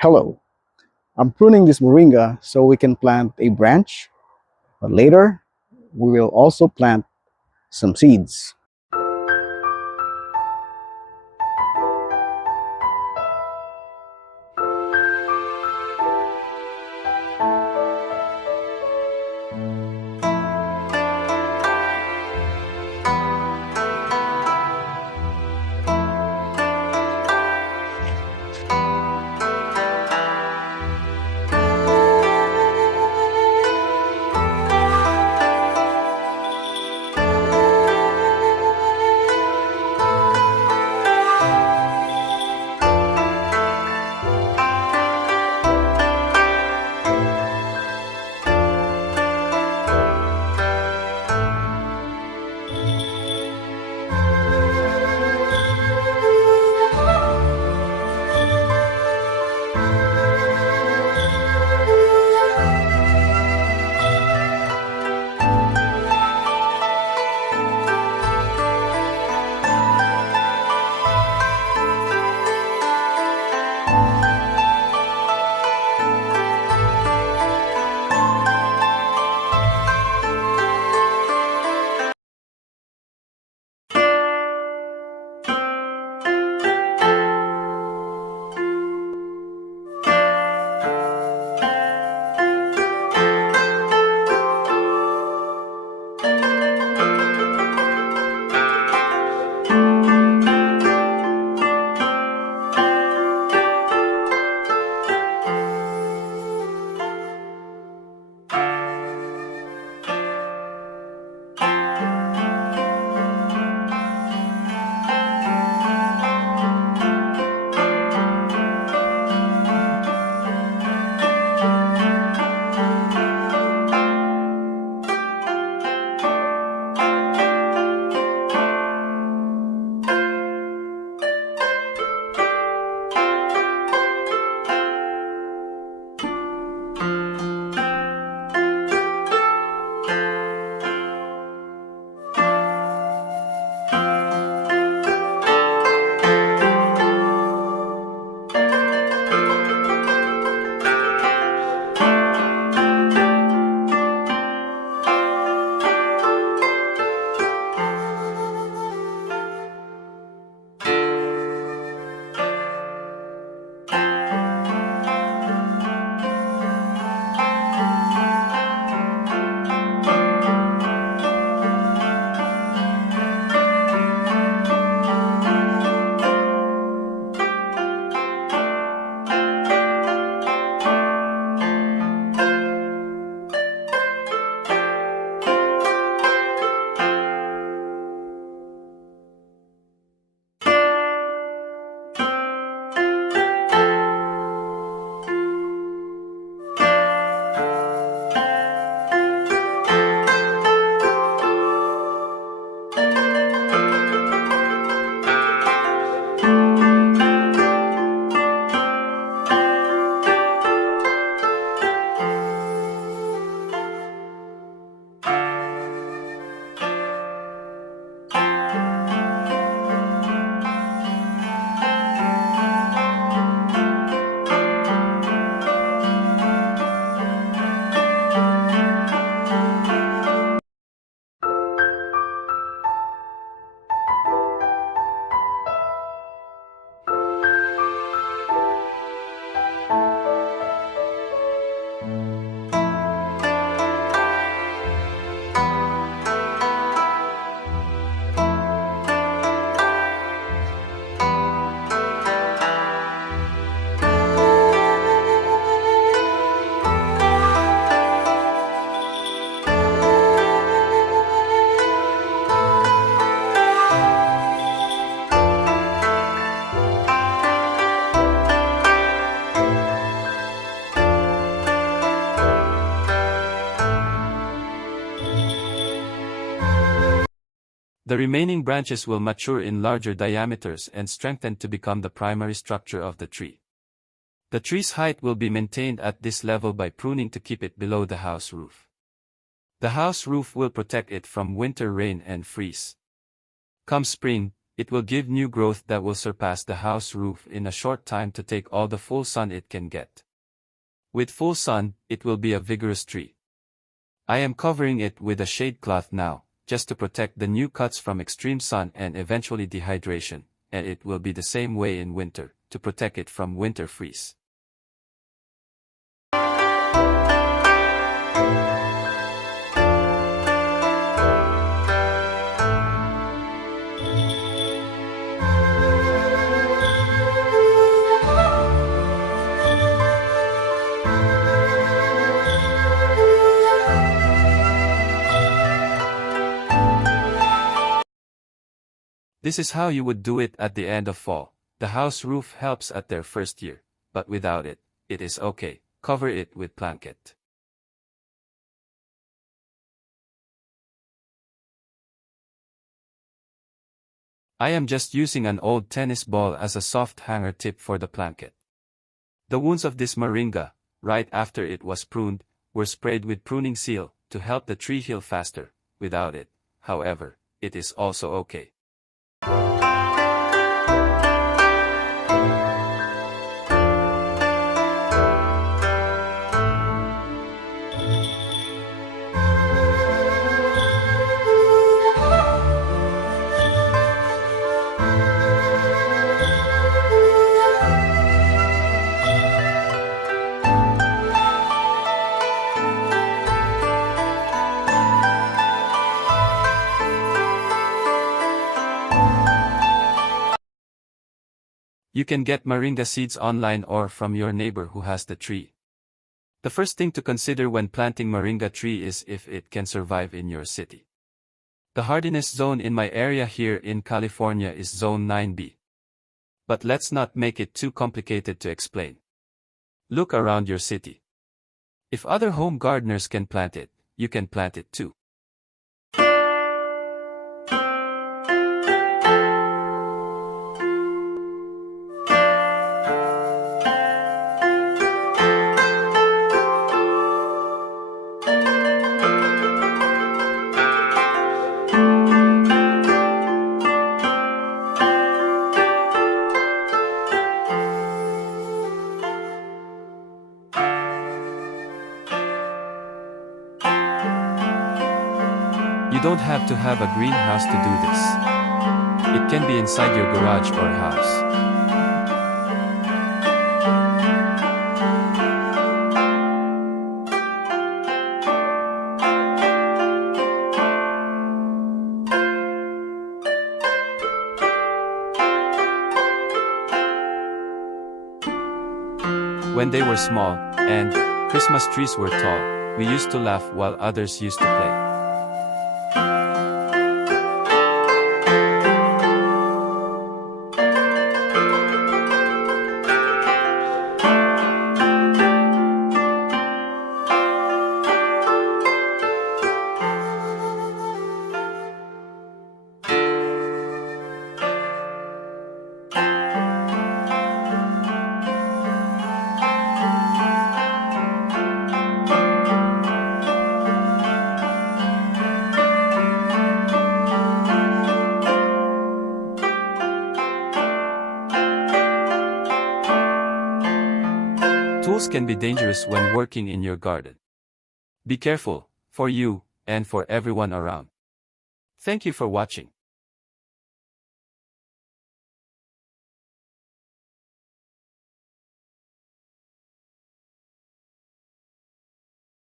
Hello, I'm pruning this moringa so we can plant a branch, but later we will also plant some seeds. The remaining branches will mature in larger diameters and strengthen to become the primary structure of the tree. The tree's height will be maintained at this level by pruning to keep it below the house roof. The house roof will protect it from winter rain and freeze. Come spring, It will give new growth that will surpass the house roof in a short time to take all the full sun it can get. With full sun, it will be a vigorous tree. I am covering it with a shade cloth now, just to protect the new cuts from extreme sun and eventually dehydration, and it will be the same way in winter, to protect it from winter freeze. This is how you would do it at the end of fall. The house roof helps at their first year, but without it, it is okay. Cover it with blanket. I am just using an old tennis ball as a soft hanger tip for the blanket. The wounds of this moringa, right after it was pruned, were sprayed with pruning seal to help the tree heal faster. Without it, however, it is also okay. You can get moringa seeds online or from your neighbor who has the tree. The first thing to consider when planting moringa tree is if it can survive in your city. The hardiness zone in my area here in California is zone 9B. But let's not make it too complicated to explain. Look around your city. If other home gardeners can plant it, you can plant it too. You don't have to have a greenhouse to do this. It can be inside your garage or house. When they were small, and Christmas trees were tall, we used to laugh while others used to play. Tools can be dangerous when working in your garden. Be careful, for you, and for everyone around. Thank you for watching.